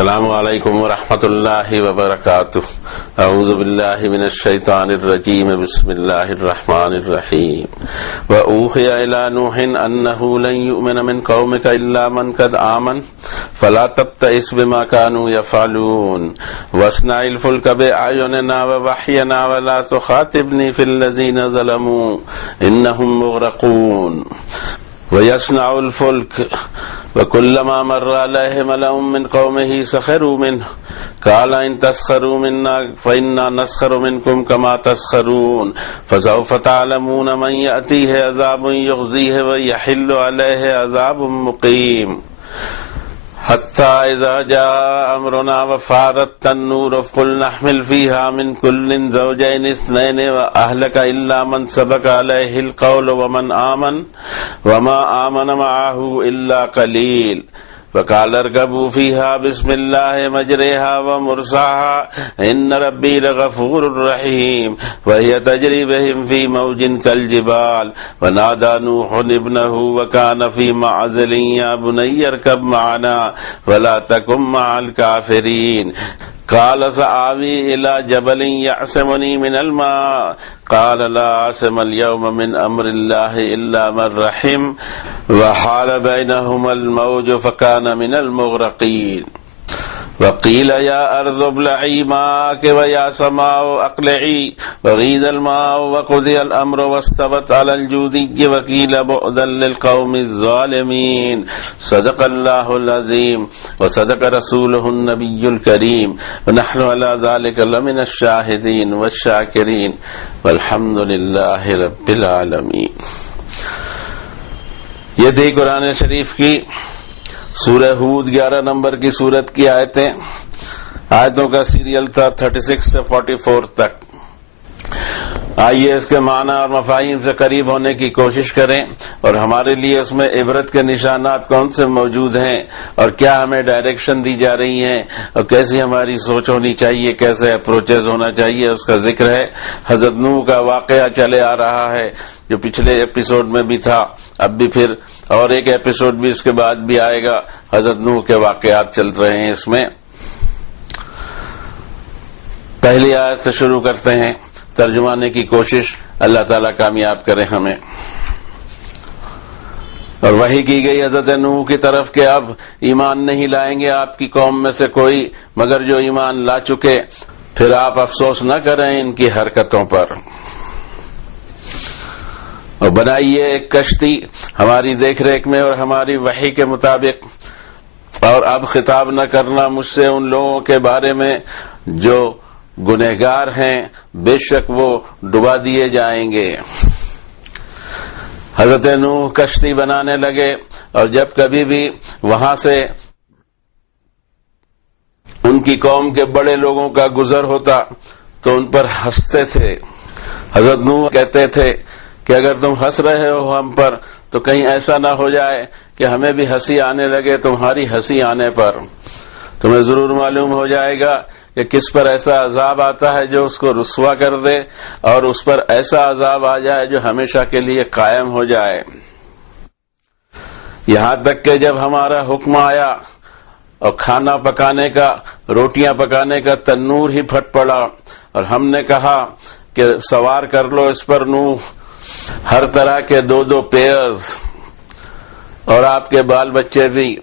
السلام علیکم ورحمۃ اللہ وبرکاتہ۔ اعوذ باللہ من الشیطان الرجیم، بسم اللہ الرحمن الرحیم۔ وأوحی الی نوح انہ لن یؤمن من قومک الا من قد آمن فلا تبتئس بما كانوا يفعلون واصنع الفلک بأعیننا ووحینا ولا تخاطبنی فی الذین ظلموا انہم مغرقون۔ ويصنع الفلك وكلما مر عليه ملأ من قومه سخروا منه قال إن تسخروا منا فإنا نسخر منكم كما تسخرون فسوف تعلمون من يأتيه عذاب يخزيه ويحل عليه عذاب مقيم حتى إذا جاء أمرنا وفارت التنور فقلنا احمل فيها من كل زوجين اثنين وأهلك إلا من سبق عليه القول ومن آمن وما آمن معه إلا قليل وقال اركبوا فيها بسم الله مجريها ومرساها إن ربي لغفور رحيم وهي تجري بهم في موج كالجبال ونادى نوح ابنه وكان في معزل يا بني اركب معنا ولا تكن مع الكافرين قال سآوي إلى جبل يعصمني من الماء قال لا عاصم اليوم من أمر الله إلا من رحم وحال بينهما الموج فكان من المغرقين وقيل يا أرض ابلعي ماءك ويا سماء أقلعي وغيض الماء وقضي الأمر واستوت على الجودي وقيل بعدا للقوم الظالمين صدق الله العظيم وصدق رسوله النبي الكريم ونحن على ذلك لمن الشاهدين والشاكرين والحمد لله رب العالمين۔ یہ تھی قرآن شریف کی سورہ ہود 11 نمبر کی سورت کی آیتیں۔ آیتوں کا سیریل تھا 36 سے 44 تک۔ آئیے اس کے معنی اور مفاہیم سے قریب ہونے کی کوشش کریں اور ہمارے لیے اس میں عبرت کے نشانات کون سے موجود ہیں اور کیا ہمیں ڈائریکشن دی جا رہی ہیں اور کیسی ہماری سوچ ہونی چاہیے، کیسے اپروچز ہونا چاہیے، اس کا ذکر ہے۔ حضرت نوح کا واقعہ چلے آ رہا ہے جو پچھلے ایپیسوڈ میں بھی تھا، اب بھی پھر اور ایک ایپیسوڈ بھی اس کے بعد بھی آئے گا۔ حضرت نوح کے واقعات چل رہے ہیں اس میں۔ پہلی آیت سے شروع کرتے ہیں، ترجمانے کی کوشش، اللہ تعالیٰ کامیاب کرے ہمیں۔ اور وحی کی گئی حضرت نوح کی طرف کہ اب ایمان نہیں لائیں گے آپ کی قوم میں سے کوئی مگر جو ایمان لا چکے، پھر آپ افسوس نہ کریں ان کی حرکتوں پر، اور بنائیے ایک کشتی ہماری دیکھ ریکھ میں اور ہماری وحی کے مطابق، اور اب خطاب نہ کرنا مجھ سے ان لوگوں کے بارے میں جو گنہگار ہیں، بے شک وہ ڈبا دیے جائیں گے۔ حضرت نوح کشتی بنانے لگے اور جب کبھی بھی وہاں سے ان کی قوم کے بڑے لوگوں کا گزر ہوتا تو ان پر ہنستے تھے۔ حضرت نوح کہتے تھے کہ اگر تم ہنس رہے ہو ہم پر تو کہیں ایسا نہ ہو جائے کہ ہمیں بھی ہنسی آنے لگے تمہاری ہنسی آنے پر۔ تمہیں ضرور معلوم ہو جائے گا کہ کس پر ایسا عذاب آتا ہے جو اس کو رسوا کر دے اور اس پر ایسا عذاب آ جائے جو ہمیشہ کے لیے قائم ہو جائے۔ یہاں تک کہ جب ہمارا حکم آیا اور کھانا پکانے کا، روٹیاں پکانے کا تنور ہی پھٹ پڑا اور ہم نے کہا کہ سوار کر لو اس پر نوح، ہر طرح کے 2 پیئرز اور آپ کے بال بچے بھی،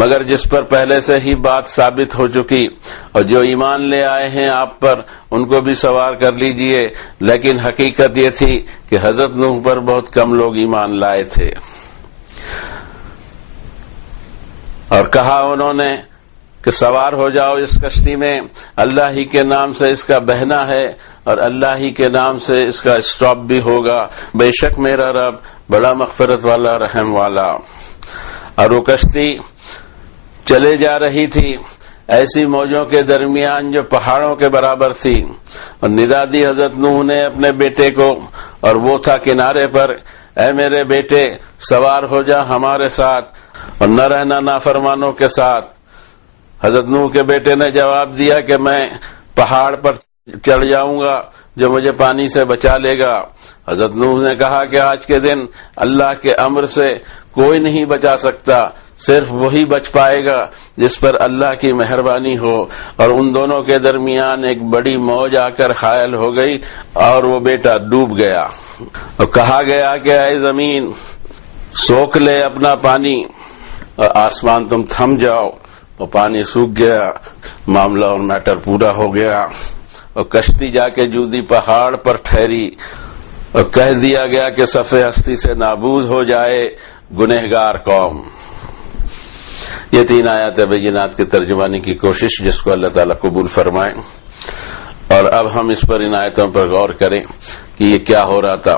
مگر جس پر پہلے سے ہی بات ثابت ہو چکی اور جو ایمان لے آئے ہیں آپ پر ان کو بھی سوار کر لیجئے۔ لیکن حقیقت یہ تھی کہ حضرت نوح پر بہت کم لوگ ایمان لائے تھے، اور کہا انہوں نے کہ سوار ہو جاؤ اس کشتی میں، اللہ ہی کے نام سے اس کا بہنا ہے اور اللہ ہی کے نام سے اس کا اسٹاپ بھی ہوگا، بے شک میرا رب بڑا مغفرت والا رحم والا۔ اور وہ کشتی چلے جا رہی تھی ایسی موجوں کے درمیان جو پہاڑوں کے برابر تھی، اور ندا دی حضرت نوح نے اپنے بیٹے کو اور وہ تھا کنارے پر، اے میرے بیٹے سوار ہو جا ہمارے ساتھ اور نہ رہنا نافرمانوں کے ساتھ۔ حضرت نوح کے بیٹے نے جواب دیا کہ میں پہاڑ پر چڑھ جاؤں گا جو مجھے پانی سے بچا لے گا۔ حضرت نوح نے کہا کہ آج کے دن اللہ کے امر سے کوئی نہیں بچا سکتا، صرف وہی بچ پائے گا جس پر اللہ کی مہربانی ہو۔ اور ان دونوں کے درمیان ایک بڑی موج آ کر حائل ہو گئی اور وہ بیٹا ڈوب گیا، اور کہا گیا کہ اے زمین سوکھ لے اپنا پانی، اور آسمان تم تھم جاؤ، اور پانی سوکھ گیا، معاملہ اور میٹر پورا ہو گیا، اور کشتی جا کے جودی پہاڑ پر ٹھہری، اور کہہ دیا گیا کہ صفحہ ہستی سے نابود ہو جائے گنہگار قوم۔ یہ 3 آیات بینات کے ترجمانی کی کوشش جس کو اللہ تعالیٰ قبول فرمائے۔ اور اب ہم اس پر ان آیتوں پر غور کریں کہ یہ کیا ہو رہا تھا۔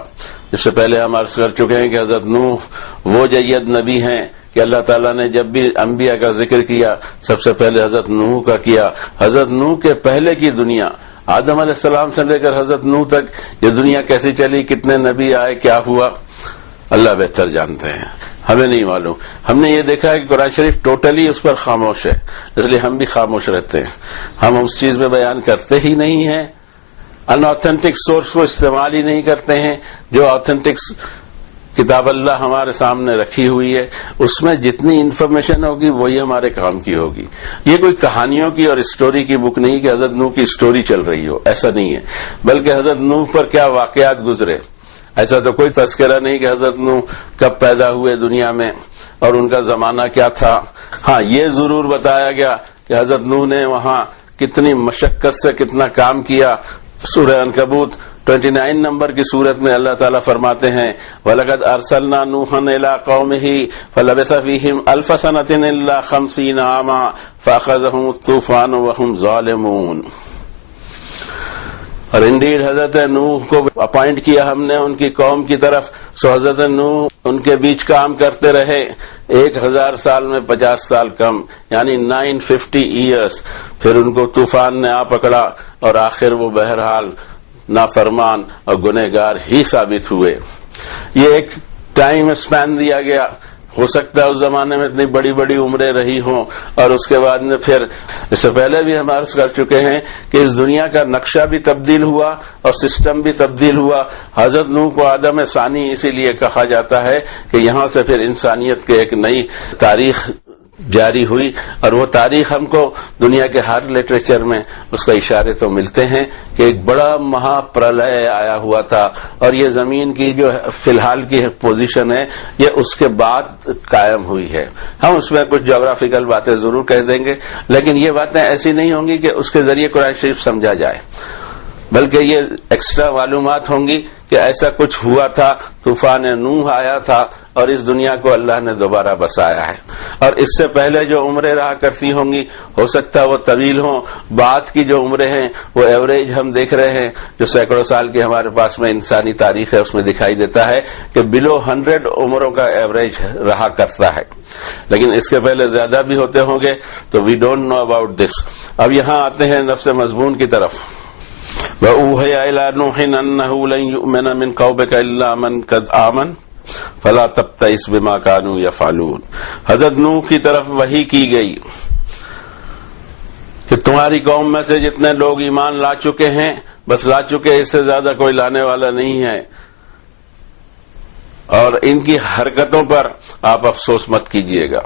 اس سے پہلے ہم عرض کر چکے ہیں کہ حضرت نوح وہ جید نبی ہیں کہ اللہ تعالیٰ نے جب بھی انبیاء کا ذکر کیا سب سے پہلے حضرت نوح کا کیا۔ حضرت نوح کے پہلے کی دنیا، آدم علیہ السلام سے لے کر حضرت نوح تک یہ دنیا کیسی چلی، کتنے نبی آئے، کیا ہوا، اللہ بہتر جانتے ہیں، ہمیں نہیں معلوم۔ ہم نے یہ دیکھا ہے کہ قرآن شریف ٹوٹلی اس پر خاموش ہے، اس لیے ہم بھی خاموش رہتے ہیں، ہم اس چیز میں بیان کرتے ہی نہیں ہیں، ان آتھینٹک سورس کو استعمال ہی نہیں کرتے ہیں۔ جو آتھینٹک کتاب اللہ ہمارے سامنے رکھی ہوئی ہے اس میں جتنی انفارمیشن ہوگی وہی ہمارے کام کی ہوگی۔ یہ کوئی کہانیوں کی اور اسٹوری کی بک نہیں کہ حضرت نوح کی اسٹوری چل رہی ہو، ایسا نہیں ہے، بلکہ حضرت نوح پر کیا واقعات گزرے، ایسا تو کوئی تذکرہ نہیں کہ حضرت نوح کب پیدا ہوئے دنیا میں اور ان کا زمانہ کیا تھا۔ ہاں یہ ضرور بتایا گیا کہ حضرت نوح نے وہاں کتنی مشقت سے کتنا کام کیا۔ سورہ عنکبوت 29 نمبر کی صورت میں اللہ تعالیٰ فرماتے ہیں وَلَقَدْ أَرْسَلْنَا نُوحًا إِلَىٰ قَوْمِهِ فَلَبِثَ فِيهِمْ أَلْفَ سَنَةٍ إِلَّا 50 عَامًا فَأَخَذَهُمُ الطُّوفَانُ وَهُمْ ظَالِمُونَ۔ اور انڈیڈ حضرت نوح کو اپائنٹ کیا ہم نے ان کی قوم کی طرف، سو حضرت نوح ان کے بیچ کام کرتے رہے 1000 سال میں 50 سال کم، یعنی 950 ایئرس۔ پھر ان کو طوفان نے آ پکڑا اور آخر وہ بہرحال نافرمان اور گنہگار ہی ثابت ہوئے۔ یہ ایک ٹائم اسپین دیا گیا، ہو سکتا ہے اس زمانے میں اتنی بڑی بڑی عمریں رہی ہوں، اور اس کے بعد میں پھر اس سے پہلے بھی ہم عرض کر چکے ہیں کہ اس دنیا کا نقشہ بھی تبدیل ہوا اور سسٹم بھی تبدیل ہوا۔ حضرت نوح کو آدم ثانی اسی لیے کہا جاتا ہے کہ یہاں سے پھر انسانیت کے ایک نئی تاریخ جاری ہوئی، اور وہ تاریخ ہم کو دنیا کے ہر لٹریچر میں اس کا اشارے تو ملتے ہیں کہ ایک بڑا مہا پرلے آیا ہوا تھا، اور یہ زمین کی جو فی الحال کی پوزیشن ہے یہ اس کے بعد قائم ہوئی ہے۔ ہم اس میں کچھ جغرافیکل باتیں ضرور کہہ دیں گے، لیکن یہ باتیں ایسی نہیں ہوں گی کہ اس کے ذریعے قرآن شریف سمجھا جائے، بلکہ یہ ایکسٹرا معلومات ہوں گی کہ ایسا کچھ ہوا تھا، طوفان نوح آیا تھا اور اس دنیا کو اللہ نے دوبارہ بسایا ہے۔ اور اس سے پہلے جو عمریں رہا کرتی ہوں گی ہو سکتا ہے وہ طویل ہوں، بعد کی جو عمریں ہیں وہ ایوریج ہم دیکھ رہے ہیں جو سینکڑوں سال کی ہمارے پاس میں انسانی تاریخ ہے اس میں دکھائی دیتا ہے کہ بلو 100 عمروں کا ایوریج رہا کرتا ہے، لیکن اس کے پہلے زیادہ بھی ہوتے ہوں گے، تو we don't know about this. اب یہاں آتے ہیں نفس مضمون کی طرف۔ وَأُوحِيَ إِلَىٰ نُوحٍ أَنَّهُ لَن يُؤْمِنَ مِن قَوْمِكَ إِلَّا مَن قَدْ آمَنَ فَلَا تَبْتَئِسْ بِمَا كَانُوا يَفْعَلُونَ۔ حضرت نوح کی طرف وحی کی گئی کہ تمہاری قوم میں سے جتنے لوگ ایمان لا چکے ہیں بس لا چکے، اس سے زیادہ کوئی لانے والا نہیں ہے، اور ان کی حرکتوں پر آپ افسوس مت کیجئے گا۔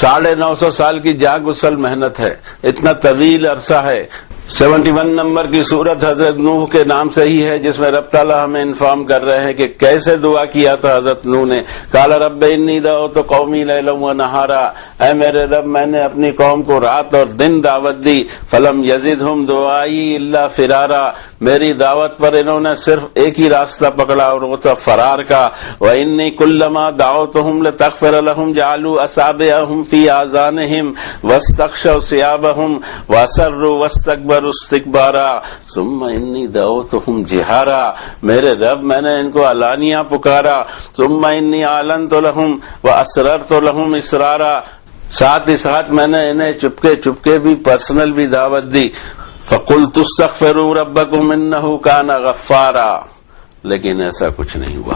950 سال کی جاگ غسل محنت ہے، اتنا طویل عرصہ ہے۔ 71 نمبر کی سورت حضرت نوح کے نام سے ہی ہے جس میں رب تعالیٰ ہمیں انفارم کر رہے ہیں کہ کیسے دعا کیا تھا حضرت نوح نے۔ قال رب انی دعوت قومی لیلا و نہارا، اے میرے رب میں نے اپنی قوم کو رات اور دن دعوت دی، فلم یزدہم دعائی الا فرارا، میری دعوت پر انہوں نے صرف ایک ہی راستہ پکڑا اور وہ تھا فرار کا۔ وانی کلما دعوتہم لتغفر لہم جعلوا اصابعہم فی آذانہم واستغشوا ثیابہم واسروا واستکبروا استکبارا ثم انی دعوتہم جہارا، میرے رب میں نے ان کو علانیہ پکارا، ثم انی اعلنت لہم واسررت لہم اسرارا، ساتھ ہی ساتھ میں نے انہیں چپکے چپکے بھی پرسنل بھی دعوت دی۔ فَقُلْتُ اسْتَغْفِرُوا رَبَّكُمْ إِنَّهُ كَانَ غَفَّارًا، لیکن ایسا کچھ نہیں ہوا۔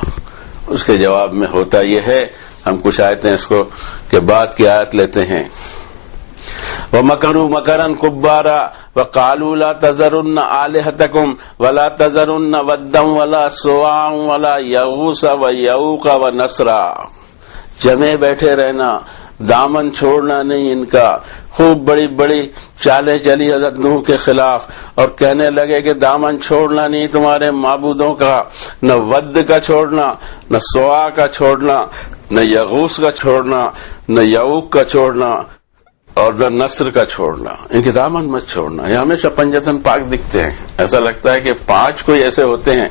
اس کے جواب میں ہوتا یہ ہے، ہم کچھ آیتیں اس کو کے بعد کی آیت لیتے ہیں۔ وَمَكَرُوا مَكَرًا كُبَّارًا وَقَالُوا لَا تَذَرُنَّ آلِهَتَكُمْ وَلَا تَذَرُنَّ وَدًّا وَلَا سُوَاعًا وَلَا يَغُوثَ وَيَعُوقَ وَنَسْرًا۔ جمے بیٹھے رہنا، دامن چھوڑنا نہیں ان کا. خوب بڑی بڑی چالیں چلی حضرت نوح کے خلاف اور کہنے لگے کہ دامن چھوڑنا نہیں تمہارے معبودوں کا، نہ ود کا چھوڑنا، نہ سوا کا چھوڑنا، نہ یغوث کا چھوڑنا، نہ یعوق کا چھوڑنا اور نہ نصر کا چھوڑنا. ان کے دامن مت چھوڑنا. یہ ہمیشہ پنجتن پاک دکھتے ہیں. ایسا لگتا ہے کہ 5 کوئی ایسے ہوتے ہیں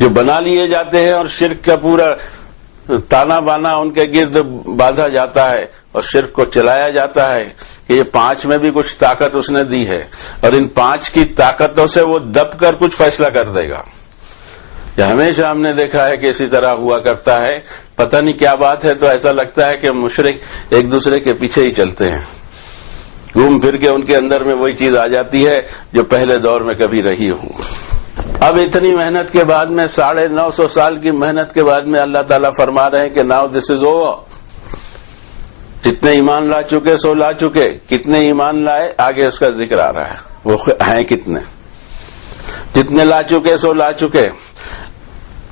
جو بنا لیے جاتے ہیں اور شرک کا پورا تانا بانا ان کے گرد باندھا جاتا ہے اور شرک کو چلایا جاتا ہے کہ یہ 5 میں بھی کچھ طاقت اس نے دی ہے اور ان 5 کی طاقتوں سے وہ دب کر کچھ فیصلہ کر دے گا. یہ ہمیشہ ہم نے دیکھا ہے کہ اسی طرح ہوا کرتا ہے. پتہ نہیں کیا بات ہے، تو ایسا لگتا ہے کہ مشرک ایک دوسرے کے پیچھے ہی چلتے ہیں، گھوم پھر کے ان کے اندر میں وہی چیز آ جاتی ہے جو پہلے دور میں کبھی رہی ہو. اب اتنی محنت کے بعد میں 950 سال کی محنت کے بعد میں اللہ تعالیٰ فرما رہے ہیں کہ ناؤ دس از اوور. جتنے ایمان لا چکے سو لا چکے. کتنے ایمان لائے آگے اس کا ذکر آ رہا ہے، وہ ہیں کتنے. جتنے لا چکے سو لا چکے.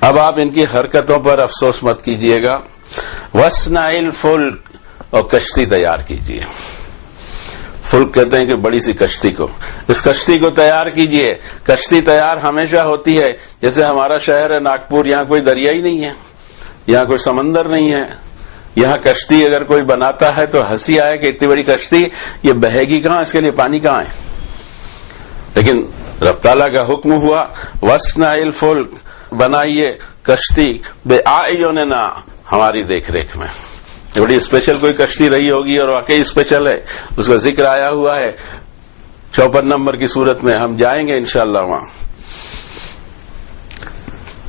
اب آپ ان کی حرکتوں پر افسوس مت کیجئے گا. وَاصْنَعِ الْفُلْكَ، اور کشتی تیار کیجئے. فلک کہتے ہیں کہ بڑی سی کشتی کو. اس کشتی کو تیار کیجئے. کشتی تیار ہمیشہ ہوتی ہے. جیسے ہمارا شہر ہے ناگپور، یہاں کوئی دریا ہی نہیں ہے، یہاں کوئی سمندر نہیں ہے. یہاں کشتی اگر کوئی بناتا ہے تو ہنسی آئے کہ اتنی بڑی کشتی یہ بہے گی کہاں، اس کے لیے پانی کہاں ہے. لیکن رب تعالیٰ کا حکم ہوا وَاصْنَعِ الْفُلْكَ، بنائیے کشتی بِأَعْيُنِنَا، ہماری دیکھ ریکھ میں. بڑی اسپیشل کوئی کشتی رہی ہوگی اور واقعی اسپیشل ہے. اس کا ذکر آیا ہوا ہے 54 نمبر کی صورت میں. ہم جائیں گے انشاءاللہ وہاں.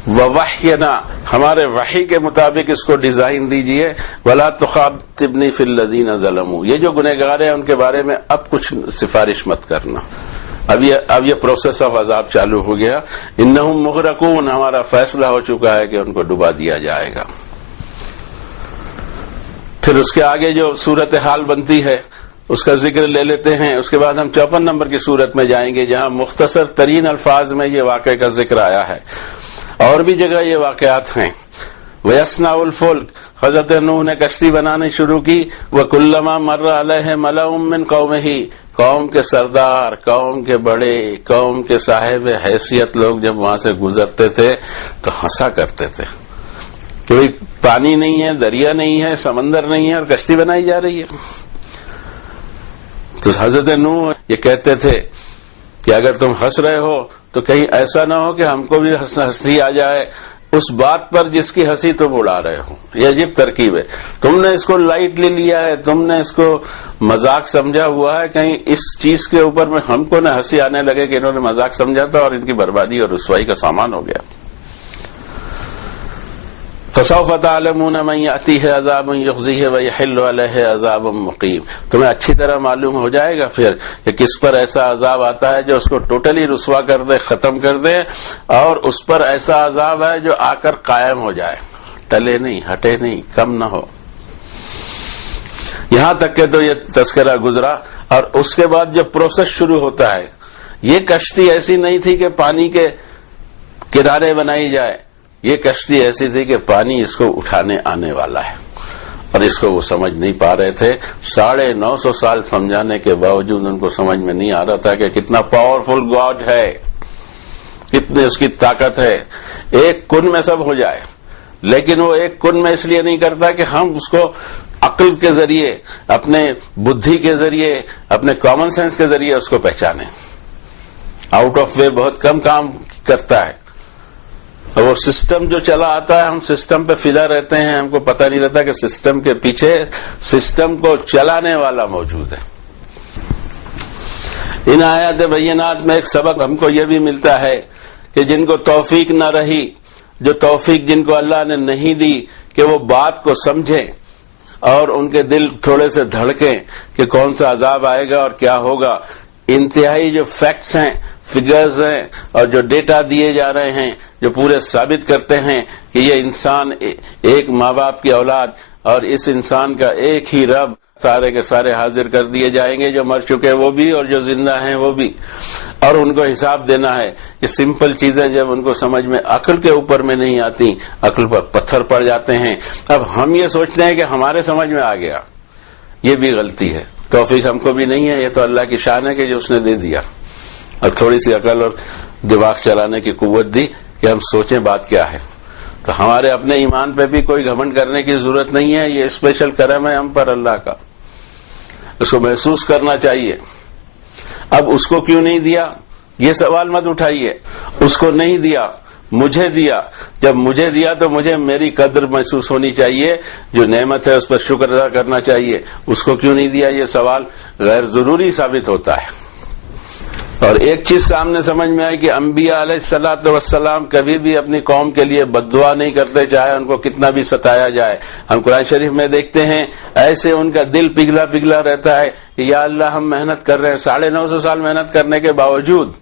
وَوَحْيِنَا، ہمارے وحی کے مطابق اس کو ڈیزائن دیجئے. وَلَا تُخَاطِبْنِي فِي الَّذِينَ ظَلَمُوا، یہ جو گنہگار ہیں ان کے بارے میں اب کچھ سفارش مت کرنا. اب یہ پروسیس آف عذاب چالو ہو گیا. انہم مغرقون، ہمارا فیصلہ ہو چکا ہے کہ ان کو ڈبا دیا جائے گا. پھر اس کے آگے جو صورتحال بنتی ہے اس کا ذکر لے لیتے ہیں. اس کے بعد ہم 54 نمبر کی صورت میں جائیں گے جہاں مختصر ترین الفاظ میں یہ واقعے کا ذکر آیا ہے. اور بھی جگہ یہ واقعات ہیں. وَيَصْنَعُ الْفُلْكَ، حضرت نوح نے کشتی بنانی شروع کی. وَكُلَّمَا مَرَّ عَلَيْهِ مَلَأٌ مِّن قَوْمِهِ، قوم کے سردار، قوم کے بڑے، قوم کے صاحب حیثیت لوگ جب وہاں سے گزرتے تھے تو ہنسا کرتے تھے کہ بھئی پانی نہیں ہے، دریا نہیں ہے، سمندر نہیں ہے اور کشتی بنائی جا رہی ہے. تو حضرت نوح یہ کہتے تھے کہ اگر تم ہنس رہے ہو تو کہیں ایسا نہ ہو کہ ہم کو بھی ہنسی آ جائے اس بات پر جس کی ہنسی تم اڑا رہے ہو. یہ عجیب ترکیب ہے. تم نے اس کو لائٹلی لیا ہے، تم نے اس کو مذاق سمجھا ہوا ہے. کہیں اس چیز کے اوپر میں ہم کو نہ ہنسی آنے لگے کہ انہوں نے مذاق سمجھا تھا اور ان کی بربادی اور رسوائی کا سامان ہو گیا. فَسَوْفَ تَعْلَمُونَ مَنْ يَأْتِيهِ عَذَابٌ يُخْزِيهِ وَيَحِلُّ عَلَيْهِ عَذَابٌ مُقِيمٌ، تمہیں اچھی طرح معلوم ہو جائے گا پھر کہ کس پر ایسا عذاب آتا ہے جو اس کو ٹوٹلی رسوا کر دے، ختم کر دے، اور اس پر ایسا عذاب ہے جو آ کر قائم ہو جائے، ٹلے نہیں، ہٹے نہیں، کم نہ ہو. یہاں تک کہ تو یہ تذکرہ گزرا. اور اس کے بعد جب پروسیس شروع ہوتا ہے، یہ کشتی ایسی نہیں تھی کہ پانی کے کنارے بنائی جائے. یہ کشتی ایسی تھی کہ پانی اس کو اٹھانے آنے والا ہے اور اس کو وہ سمجھ نہیں پا رہے تھے. 950 سال سمجھانے کے باوجود ان کو سمجھ میں نہیں آ رہا تھا کہ کتنا پاورفل گاڈ ہے، کتنی اس کی طاقت ہے. ایک کن میں سب ہو جائے، لیکن وہ ایک کن میں اس لیے نہیں کرتا کہ ہم اس کو عقل کے ذریعے، اپنے بدھی کے ذریعے، اپنے کامن سینس کے ذریعے اس کو پہچانے. آؤٹ آف وے بہت کم کام کرتا ہے. اور وہ سسٹم جو چلا آتا ہے، ہم سسٹم پہ فدا رہتے ہیں، ہم کو پتہ نہیں رہتا کہ سسٹم کے پیچھے سسٹم کو چلانے والا موجود ہے. ان آیات بینات میں ایک سبق ہم کو یہ بھی ملتا ہے کہ جن کو توفیق نہ رہی، جو توفیق جن کو اللہ نے نہیں دی کہ وہ بات کو سمجھیں اور ان کے دل تھوڑے سے دھڑکیں کہ کون سا عذاب آئے گا اور کیا ہوگا. انتہائی جو فیکٹس ہیں، فگرز ہیں اور جو ڈیٹا دیے جا رہے ہیں جو پورے ثابت کرتے ہیں کہ یہ انسان ایک ماں باپ کی اولاد اور اس انسان کا ایک ہی رب، سارے کے سارے حاضر کر دیے جائیں گے، جو مر چکے وہ بھی اور جو زندہ ہیں وہ بھی. اور ان کو حساب دینا ہے. یہ سمپل چیزیں جب ان کو سمجھ میں عقل کے اوپر میں نہیں آتی، عقل پر پتھر پڑ جاتے ہیں. اب ہم یہ سوچتے ہیں کہ ہمارے سمجھ میں آ گیا، یہ بھی غلطی ہے. توفیق ہم کو بھی نہیں ہے، یہ تو اللہ کی شان ہے کہ جو اس نے دے دیا، اور تھوڑی سی عقل اور دماغ چلانے کی قوت دی کہ ہم سوچیں بات کیا ہے. تو ہمارے اپنے ایمان پہ بھی کوئی گھمنڈ کرنے کی ضرورت نہیں ہے. یہ اسپیشل کرم ہے ہم پر اللہ کا، اس کو محسوس کرنا چاہیے. اب اس کو کیوں نہیں دیا یہ سوال مت اٹھائیے. اس کو نہیں دیا، مجھے دیا. جب مجھے دیا تو مجھے میری قدر محسوس ہونی چاہیے، جو نعمت ہے اس پر شکر ادا کرنا چاہیے. اس کو کیوں نہیں دیا یہ سوال غیر ضروری ثابت ہوتا ہے. اور ایک چیز سامنے سمجھ میں آئی کہ انبیاء علیہ الصلوۃ والسلام کبھی بھی اپنی قوم کے لیے بد دعا نہیں کرتے، چاہے ان کو کتنا بھی ستایا جائے. ہم قرآن شریف میں دیکھتے ہیں ایسے ان کا دل پگھلا پگھلا رہتا ہے کہ یا اللہ ہم محنت کر رہے ہیں، 950 سال محنت کرنے کے باوجود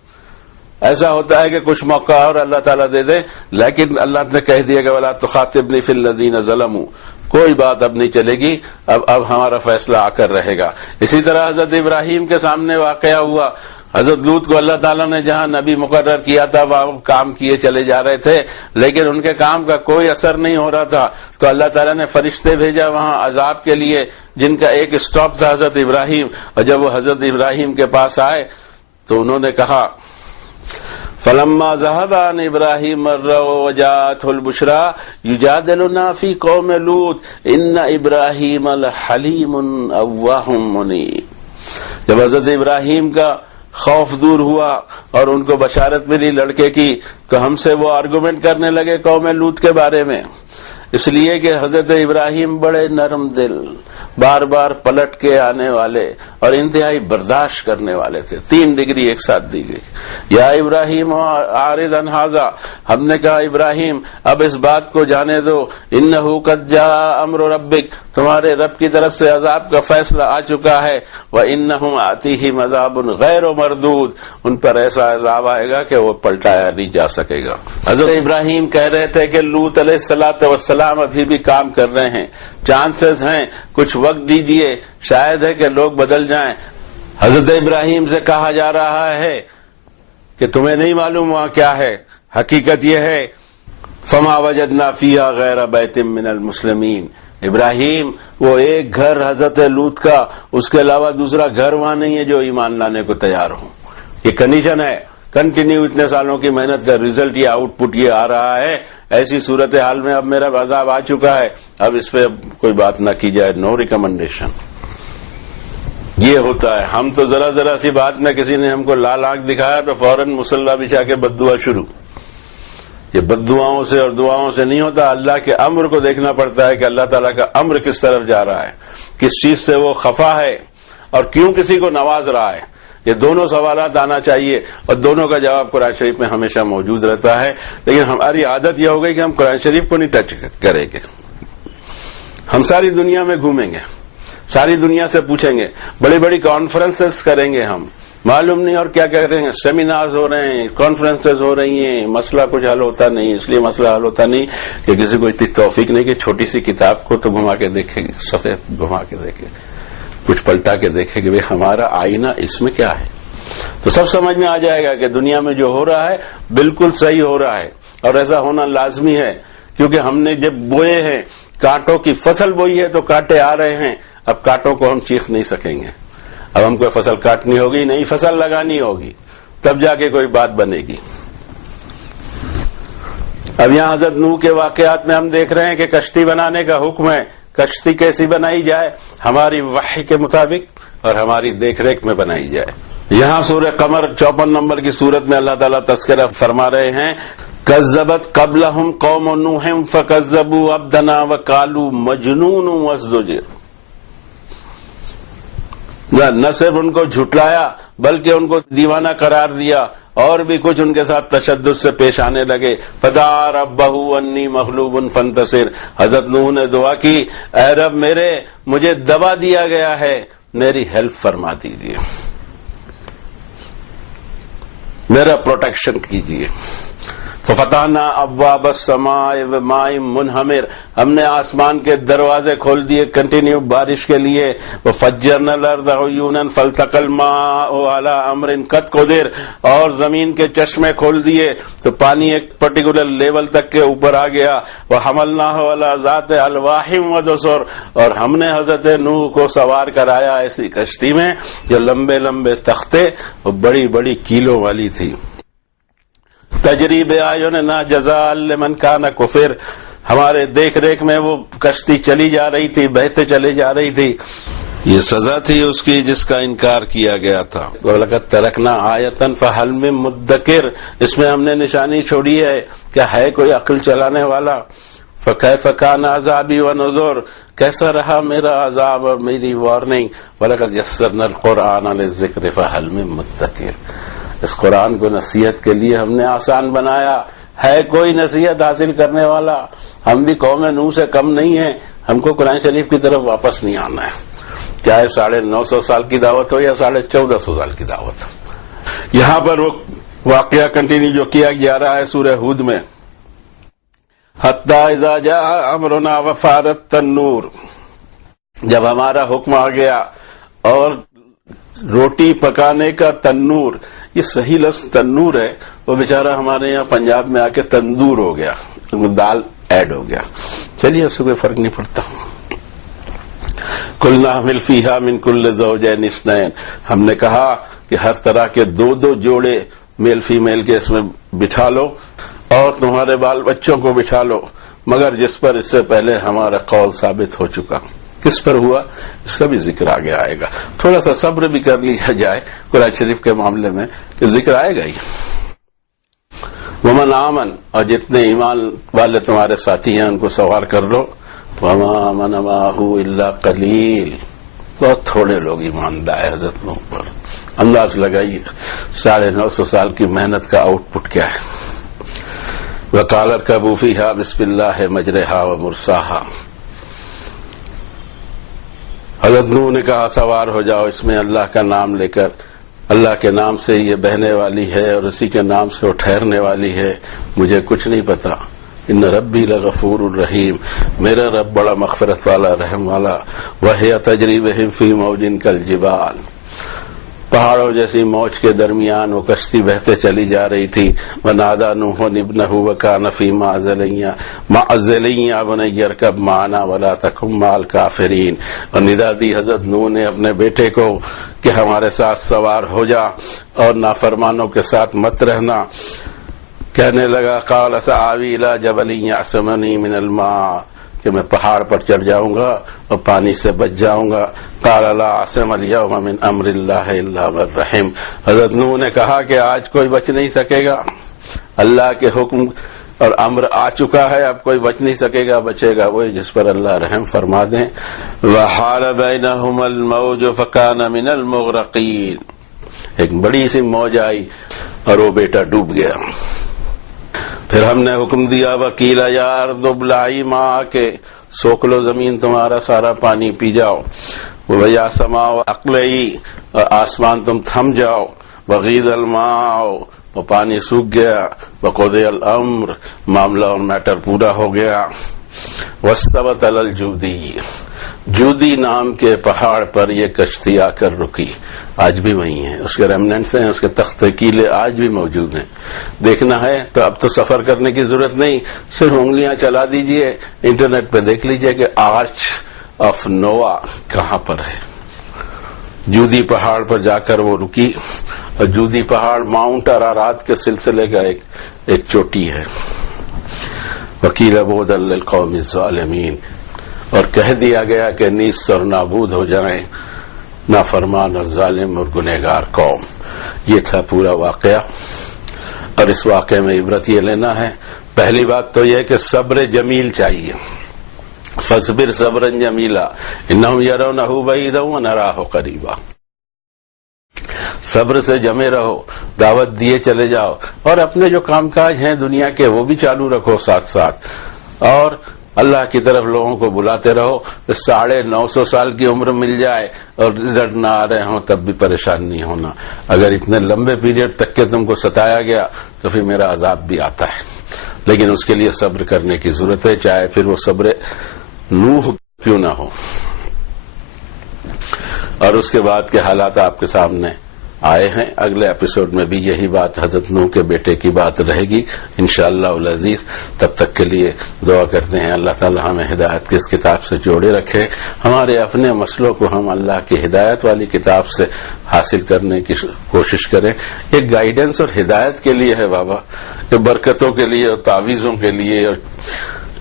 ایسا ہوتا ہے کہ کچھ موقع اور اللہ تعالیٰ دے دے، لیکن اللہ نے کہہ دیا کہ وَلَا تُخَاطِبْنِي فِي الَّذِينَ ظَلَمُوا، کوئی بات اب نہیں چلے گی، اب ہمارا فیصلہ آ کر رہے گا. اسی طرح حضرت ابراہیم کے سامنے واقعہ ہوا. حضرت لوط کو اللہ تعالیٰ نے جہاں نبی مقرر کیا تھا وہاں کام کیے چلے جا رہے تھے، لیکن ان کے کام کا کوئی اثر نہیں ہو رہا تھا. تو اللہ تعالیٰ نے فرشتے بھیجا وہاں عذاب کے لیے، جن کا ایک اسٹاپ تھا حضرت ابراہیم. اور جب وہ حضرت ابراہیم کے پاس آئے تو انہوں نے کہا فَلَمَّا ذَهَبَ عَنْ إِبْرَاهِيمَ الرَّوْعُ وَجَاءَتْهُ الْبُشْرَىٰ يُجَادِلُنَا فِي قَوْمِ لُوطٍ إِنَّ إِبْرَاهِيمَ لَحَلِيمٌ أَوَّاهٌ مُنِيبٌ. جب حضرت ابراہیم کا خوف دور ہوا اور ان کو بشارت ملی لڑکے کی، تو ہم سے وہ آرگومنٹ کرنے لگے قوم لوط کے بارے میں، اس لیے کہ حضرت ابراہیم بڑے نرم دل، بار بار پلٹ کے آنے والے اور انتہائی برداشت کرنے والے تھے. 3 ڈگری ایک ساتھ دی گئی. یا ابراہیم اعرض عن ھذا، ہم نے کہا ابراہیم اب اس بات کو جانے دو، انہ قد جاء امر ربک، تمہارے رب کی طرف سے عذاب کا فیصلہ آ چکا ہے. وانہم آتیہم عذاب غیر مردود، ان پر ایسا عذاب آئے گا کہ وہ پلٹایا نہیں جا سکے گا. حضرت ابراہیم کہہ رہے تھے کہ لوط علیہ الصلوۃ والسلام ابھی بھی کام کر رہے ہیں، چانسز ہیں، کچھ وقت دیجئے، شاید ہے کہ لوگ بدل جائیں. حضرت ابراہیم سے کہا جا رہا ہے کہ تمہیں نہیں معلوم وہاں کیا ہے. حقیقت یہ ہے فما وجدنا فیہا غیر بیت من المسلمین. ابراہیم وہ ایک گھر حضرت لوط کا، اس کے علاوہ دوسرا گھر وہاں نہیں ہے جو ایمان لانے کو تیار ہوں. یہ کنڈیشن ہے. کنٹینیو اتنے سالوں کی محنت کا رزلٹ یہ آؤٹ پٹ یہ آ رہا ہے. ایسی صورتحال میں اب میرا عذاب آ چکا ہے، اب اس پہ کوئی بات نہ کی جائے، نو ریکمنڈیشن. یہ ہوتا ہے. ہم تو ذرا سی بات میں کسی نے ہم کو لال آنکھ دکھایا تو فوراً مصلی بچھا کے بد دعا شروع. یہ بد دعاؤں سے اور دعاؤں سے نہیں ہوتا. اللہ کے امر کو دیکھنا پڑتا ہے کہ اللہ تعالیٰ کا امر کس طرف جا رہا ہے، کس چیز سے وہ خفا ہے اور کیوں کسی کو نواز رہا ہے. یہ دونوں سوالات آنا چاہیے اور دونوں کا جواب قرآن شریف میں ہمیشہ موجود رہتا ہے. لیکن ہماری عادت یہ ہو گئی کہ ہم قرآن شریف کو نہیں ٹچ کریں گے. ہم ساری دنیا میں گھومیں گے، ساری دنیا سے پوچھیں گے، بڑی بڑی کانفرنسز کریں گے، ہم معلوم نہیں اور کیا کریں گے. سیمینارز ہو رہے ہیں، کانفرنسز ہو رہی ہیں، مسئلہ کچھ حل ہوتا نہیں. اس لیے مسئلہ حل ہوتا نہیں کہ کسی کو اتنی توفیق نہیں کہ چھوٹی سی کتاب کو تو گھما کے دیکھے، صفحے گھما کے دیکھے، کچھ پلٹا کے دیکھے کہ ہمارا آئینہ اس میں کیا ہے. تو سب سمجھ میں آ جائے گا کہ دنیا میں جو ہو رہا ہے بالکل صحیح ہو رہا ہے اور ایسا ہونا لازمی ہے. کیونکہ ہم نے جب بوئے ہیں، کانٹوں کی فصل بوئی ہے تو کانٹے آ رہے ہیں. اب کانٹوں کو ہم چیخ نہیں سکیں گے. اب ہم کو فصل کاٹنی ہوگی، نئی فصل لگانی ہوگی، تب جا کے کوئی بات بنے گی. اب یہاں حضرت نوح کے واقعات میں ہم دیکھ رہے ہیں کہ کشتی بنانے کا حکم ہے. کشتی کیسی بنائی جائے؟ ہماری وحی کے مطابق اور ہماری دیکھ ریکھ میں بنائی جائے. یہاں سورہ قمر 54 نمبر کی سورت میں اللہ تعالیٰ تذکرہ فرما رہے ہیں کذبت قبلہم قوم نوح فکذبوا عبدنا وقالوا مجنون وازدجر. نہ صرف ان کو جھٹلایا بلکہ ان کو دیوانہ قرار دیا اور بھی کچھ ان کے ساتھ تشدد سے پیش آنے لگے. فدعا ربہ انی مغلوب فانتصر. حضرت نوح نے دعا کی، اے رب میرے، مجھے دبا دیا گیا ہے، میری ہیلپ فرما دیجیے، میرا پروٹیکشن کیجیے. ففتحنا ابواب السماء بماء منہمر، ہم نے آسمان کے دروازے کھول دیے کنٹینیو بارش کے لیے. وفجرنا الارض عیونا فالتقى الماء على امر قد قدر، اور زمین کے چشمے کھول دیے تو پانی ایک پرٹیکولر لیول تک کے اوپر آ گیا. وحملناه على ذات الواح ودسر، اور ہم نے حضرت نوح کو سوار کرایا ایسی کشتی میں جو لمبے لمبے تختے اور بڑی بڑی کیلوں والی تھی. تجریب اعیننا جزاء لمن کان کفر، ہمارے دیکھ ریکھ میں وہ کشتی چلی جا رہی تھی، بہتے چلے جا رہی تھی. یہ سزا تھی اس کی جس کا انکار کیا گیا تھا. وَلَقَدْ تَرَكْنَا آیَةً فَهَلْ مِن مُدَّکِرٍ، اس میں ہم نے نشانی چھوڑی ہے، کیا ہے کوئی عقل چلانے والا؟ فَكَيْفَ كَانَ عَذَابِي وَنُذُرِ، کیسا رہا میرا عذاب اور میری وارننگ. وَلَقَدْ يَسَّرْنَا الْقُرْآنَ لِلذِّكْرِ فَهَلْ مِن مُدَّکِرٍ، اس قرآن کو نصیحت کے لیے ہم نے آسان بنایا. ہے کوئی نصیحت حاصل کرنے والا؟ ہم بھی قوم نوح سے کم نہیں ہیں، ہم کو قرآن شریف کی طرف واپس نہیں آنا ہے، چاہے 950 سال کی دعوت ہو یا 1450 سال کی دعوت ہو. یہاں پر وہ واقعہ کنٹینیو جو کیا جا رہا ہے سورہ ہود میں، حتی اذا جاء امرنا وفارت النور، جب ہمارا حکم آ گیا اور روٹی پکانے کا تنور، یہ صحیح لفظ تنور ہے، وہ بیچارہ ہمارے یہاں پنجاب میں آ کے تندور ہو گیا، دال ایڈ ہو گیا. چلیے اس سے کوئی فرق نہیں پڑتا. قلنا احمل فیہا من کل زوجین اثنین، ہم نے کہا کہ ہر طرح کے دو جوڑے میل فیمیل کے اس میں بٹھا لو اور تمہارے بال بچوں کو بٹھا لو، مگر جس پر اس سے پہلے ہمارا قول ثابت ہو چکا. کس پر ہوا اس کا بھی ذکر آگے آئے گا. تھوڑا سا صبر بھی کر لیا جائے قرآن شریف کے معاملے میں کہ ذکر آئے گا ہی. ومن آمن، اور جتنے ایمان والے تمہارے ساتھی ہیں ان کو سوار کر لو. وما آمن معه الا قلیل، بہت تھوڑے لوگ ایمان لائے حضرت نوح پر. انداز لگائیے 950 سال کی محنت کا آؤٹ پٹ کیا ہے. وقال اركبوا فيها بسم الله مجرها ومرساها، حضرت نوح نے کہا سوار ہو جاؤ اس میں اللہ کا نام لے کر، اللہ کے نام سے یہ بہنے والی ہے اور اسی کے نام سے وہ ٹھہرنے والی ہے. مجھے کچھ نہیں پتا. ان ربی لغفور الرحیم، میرا رب بڑا مغفرت والا رحم والا. وہی تجری بہم فی موج کالجبال، پہاڑوں جیسی موج کے درمیان وہ کشتی بہتے چلی جا رہی تھی. ونادى نوح ابنه وكان في معزل يا بني اركب معنا ولا تكن مع الكافرين، اور ندا دی حضرت نوح نے اپنے بیٹے کو کہ ہمارے ساتھ سوار ہو جا اور نافرمانوں کے ساتھ مت رہنا. کہنے لگا قال سآوي الى جبل يعصمني من الماء، کہ میں پہاڑ پر چڑھ جاؤں گا اور پانی سے بچ جاؤں گا. قال لا عاصم اليوم من امر الله الا من رحم، حضرت نوح نے کہا کہ آج کوئی بچ نہیں سکے گا، اللہ کے حکم اور امر آ چکا ہے، اب کوئی بچ نہیں سکے گا، بچے گا وہی جس پر اللہ رحم فرما دیں. وحال بینہما الموج فکان من المغرقین، ایک بڑی سی موج آئی اور وہ بیٹا ڈوب گیا. پھر ہم نے حکم دیا وکیلا یا ارض ابلعی ماءک، سوکھ لو زمین تمہارا سارا پانی پی جاؤ. ویا سماء اقلعی، اور آسمان تم تھم جاؤ. وغیض الماء، وہ پانی سوکھ گیا. وقضی الامر، معاملہ اور میٹر پورا ہو گیا. واستوت علی الجودی، جودی نام کے پہاڑ پر یہ کشتی آ کر رکی. آج بھی وہی ہیں، اس کے ریمننٹس ہیں، اس کے تختے کیلے آج بھی موجود ہیں. دیکھنا ہے تو اب تو سفر کرنے کی ضرورت نہیں، صرف انگلیاں چلا دیجئے، انٹرنیٹ پہ دیکھ لیجئے کہ آرچ آف نووا کہاں پر ہے. جودی پہاڑ پر جا کر وہ رکی، اور جودی پہاڑ ماؤنٹ ارارات کے سلسلے کا ایک چوٹی ہے. وقیل بعدا للقوم الظالمین، اور کہہ دیا گیا کہ نیست اور نابود ہو جائیں نافرمان اور ظالم اور گنہگار قوم. یہ تھا پورا واقعہ، اور اس واقعے میں عبرت یہ لینا ہے. پہلی بات تو یہ کہ صبر جمیل چاہیے. فاصبر صبرا جمیلا انہم یرونہ بعیدا ونراہ قریبا، صبر سے جمے رہو، دعوت دیے چلے جاؤ، اور اپنے جو کام کاج ہیں دنیا کے وہ بھی چالو رکھو ساتھ ساتھ، اور اللہ کی طرف لوگوں کو بلاتے رہو. 950 سال کی عمر مل جائے اور رزلٹ نہ آ رہے ہوں تب بھی پریشان نہیں ہونا. اگر اتنے لمبے پیریڈ تک کے تم کو ستایا گیا تو پھر میرا عذاب بھی آتا ہے، لیکن اس کے لیے صبر کرنے کی ضرورت ہے، چاہے پھر وہ صبر نوح کیوں نہ ہو. اور اس کے بعد کے حالات آپ کے سامنے آئے ہیں. اگلے ایپیسوڈ میں بھی یہی بات حضرت نوح کے بیٹے کی بات رہے گی انشاءاللہ العزیز. تب تک کے لیے دعا کرتے ہیں اللہ تعالی ہمیں ہدایت کی اس کتاب سے جوڑے رکھے، ہمارے اپنے مسئلوں کو ہم اللہ کی ہدایت والی کتاب سے حاصل کرنے کی کوشش کریں. یہ گائیڈنس اور ہدایت کے لیے ہے بابا، کہ برکتوں کے لیے اور تعویذوں کے لیے اور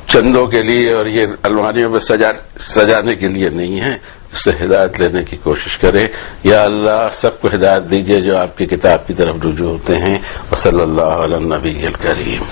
چندوں کے لیے اور یہ الماریوں میں سجانے کے لیے نہیں ہے. اس سے ہدایت لینے کی کوشش کریں. یا اللہ سب کو ہدایت دیجیے جو آپ کی کتاب کی طرف رجوع ہوتے ہیں. وصلی اللہ علی النبی الکریم.